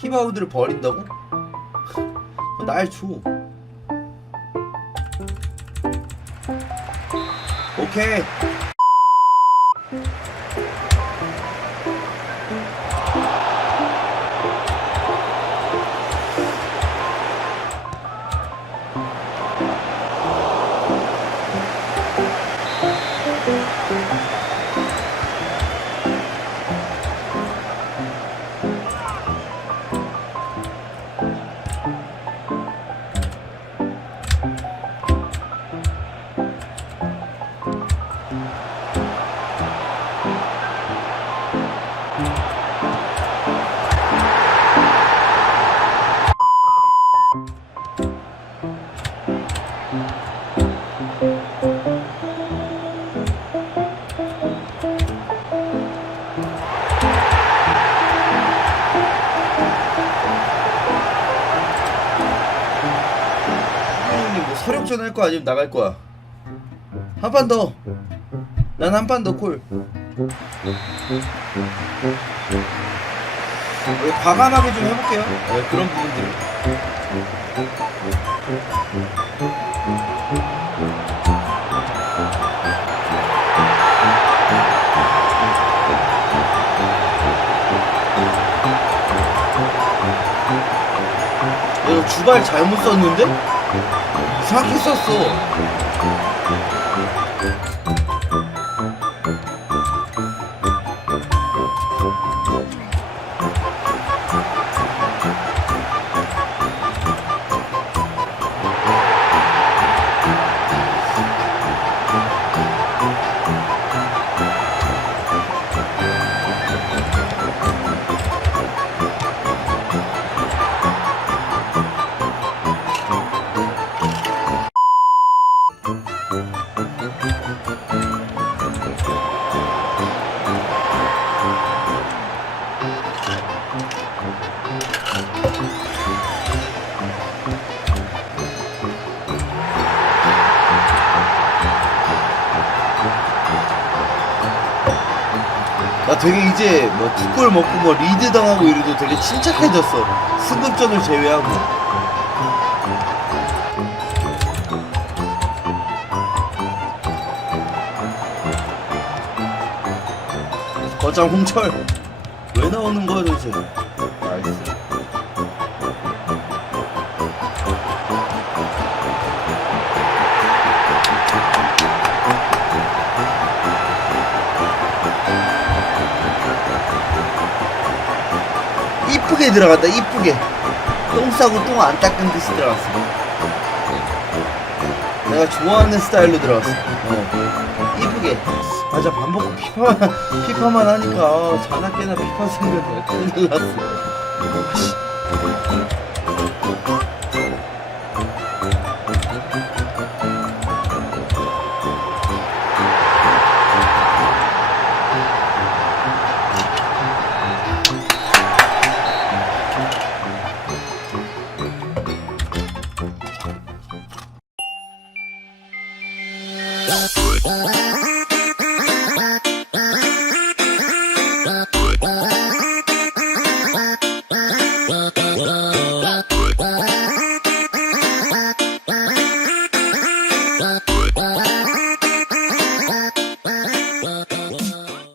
피바우드를 버린다고? 날 줘. 오케이. 서력전 할거 아니면 나갈 거야. 한 판 더. 난 한 판 더 콜. 왜 과감하게 좀 해볼게요. 네, 그런 부분들을. 내가 주발 잘못 썼는데? 이상하게 썼어. 나 되게 이제 뭐 두 골 먹고 뭐 리드 당하고 이래도 되게 침착해졌어. 승급전을 제외하고. 거장 홍철 왜 나오는 거야 도대체? 나이스. 이쁘게 들어갔다 이쁘게 똥 싸고 똥 안 닦은 듯이 들어갔어 내가 좋아하는 스타일로 들어갔어 어. 이쁘게 맞아 밥 먹고 피파만 피파만 하니까 자나 깨나 피파 생겨서 큰일 났어. 아, 씨.